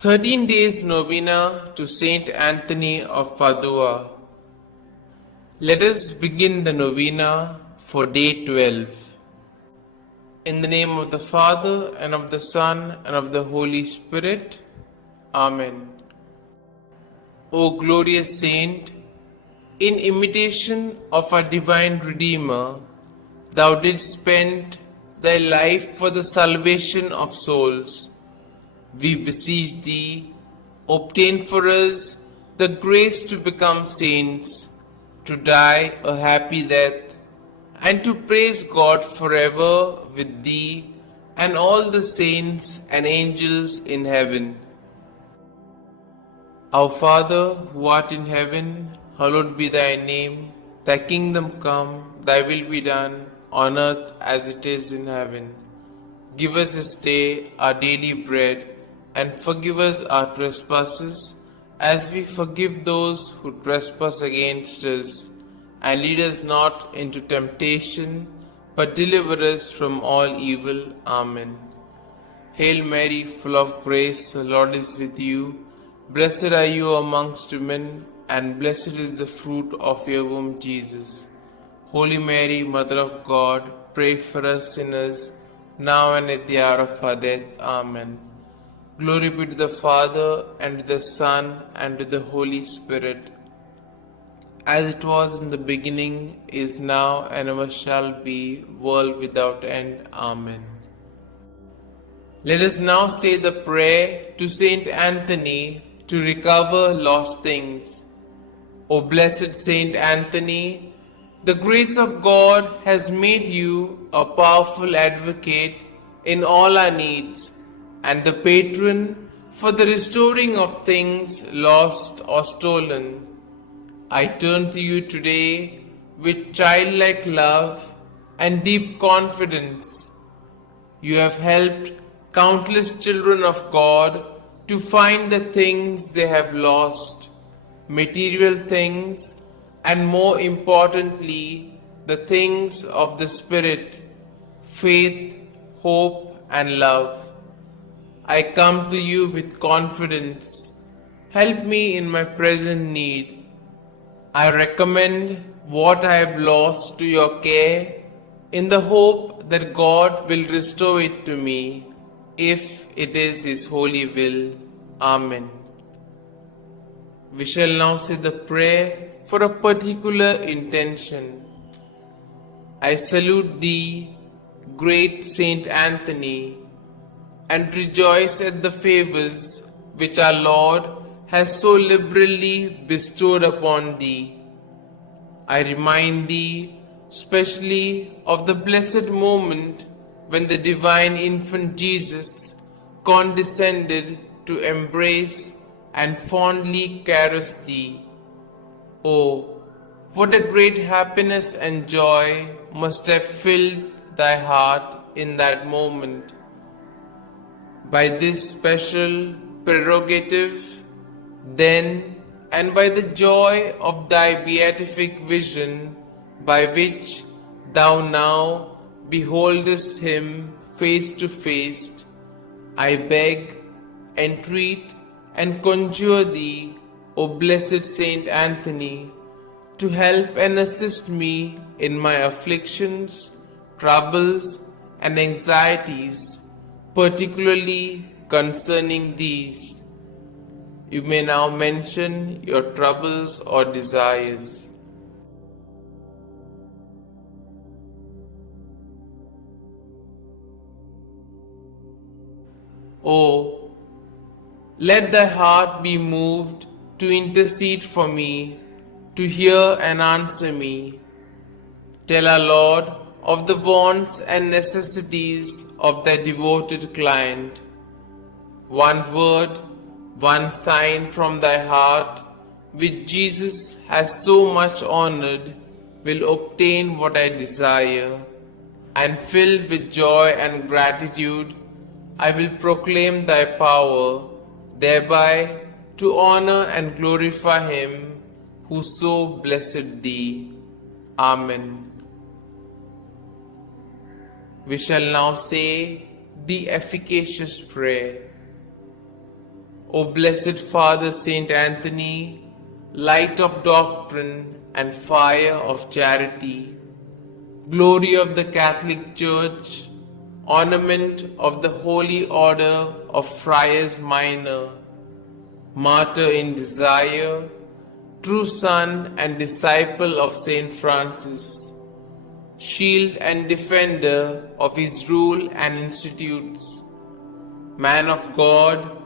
13 Days Novena to Saint Anthony of Padua. Let us begin the novena for day 12. In the name of the Father, and of the Son, and of the Holy Spirit. Amen. O glorious Saint, in imitation of our divine Redeemer, thou didst spend thy life for the salvation of souls. We beseech thee, obtain for us the grace to become saints, to die a happy death, and to praise God forever with thee and all the saints and angels in heaven. Our Father, who art in heaven, hallowed be thy name. Thy kingdom come, thy will be done, on earth as it is in heaven. Give us this day our daily bread, and forgive us our trespasses, as we forgive those who trespass against us. And lead us not into temptation, but deliver us from all evil. Amen. Hail Mary, full of grace, the Lord is with you. Blessed are you amongst women, and blessed is the fruit of your womb, Jesus. Holy Mary, Mother of God, pray for us sinners, now and at the hour of our death. Amen. Glory be to the Father, and to the Son, and to the Holy Spirit, as it was in the beginning, is now, and ever shall be, world without end. Amen. Let us now say the prayer to Saint Anthony to recover lost things. O blessed Saint Anthony, the grace of God has made you a powerful advocate in all our needs, and the patron for the restoring of things lost or stolen. I turn to you today with childlike love and deep confidence. You have helped countless children of God to find the things they have lost, material things, and more importantly, the things of the Spirit, faith, hope, and love. I come to you with confidence. Help me in my present need. I recommend what I have lost to your care, in the hope that God will restore it to me, if it is His holy will. Amen. We shall now say the prayer for a particular intention. I salute thee, great Saint Anthony, and rejoice at the favors which our Lord has so liberally bestowed upon thee. I remind thee specially of the blessed moment when the divine infant Jesus condescended to embrace and fondly caress thee. Oh, what a great happiness and joy must have filled thy heart in that moment. By this special prerogative, then, and by the joy of thy beatific vision, by which thou now beholdest him face to face, I beg, entreat, and conjure thee, O blessed Saint Anthony, to help and assist me in my afflictions, troubles, and anxieties, particularly concerning these. You may now mention your troubles or desires. Oh, let thy heart be moved to intercede for me, to hear and answer me. Tell our Lord of the wants and necessities of thy devoted client. One word, one sign from thy heart, which Jesus has so much honored, will obtain what I desire, and filled with joy and gratitude, I will proclaim thy power, thereby to honor and glorify him who so blessed thee. Amen. We shall now say the efficacious prayer. O blessed Father Saint Anthony, light of doctrine and fire of charity, glory of the Catholic Church, ornament of the Holy Order of Friars Minor, martyr in desire, true son and disciple of Saint Francis, shield and defender of his rule and institutes, man of God,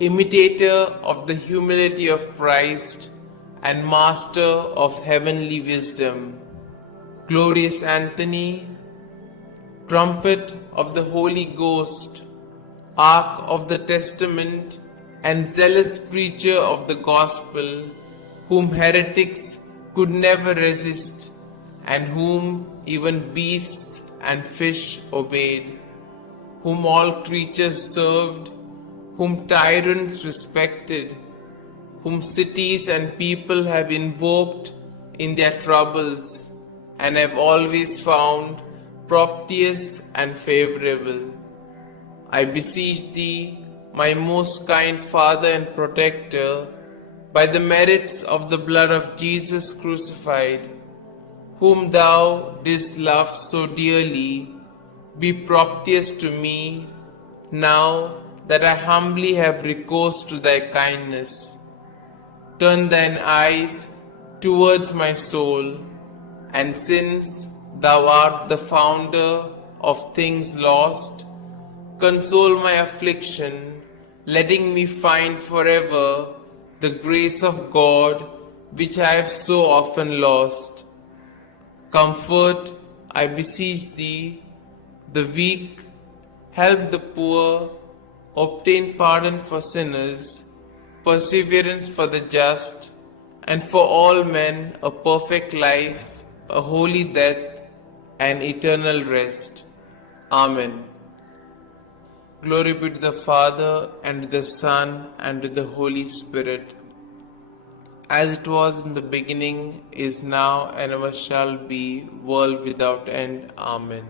imitator of the humility of Christ, and master of heavenly wisdom, glorious Anthony, trumpet of the Holy Ghost, ark of the testament, and zealous preacher of the gospel, whom heretics could never resist, and whom even beasts and fish obeyed, whom all creatures served, whom tyrants respected, whom cities and people have invoked in their troubles, and have always found propitious and favorable. I beseech thee, my most kind Father and Protector, by the merits of the blood of Jesus crucified, whom thou didst love so dearly, be propitious to me, now that I humbly have recourse to thy kindness. Turn thine eyes towards my soul, and since thou art the founder of things lost, console my affliction, letting me find forever the grace of God which I have so often lost. Comfort, I beseech thee, the weak, help the poor, obtain pardon for sinners, perseverance for the just, and for all men a perfect life, a holy death, and eternal rest. Amen. Glory be to the Father, and to the Son, and to the Holy Spirit, as it was in the beginning, is now, and ever shall be, world without end. Amen.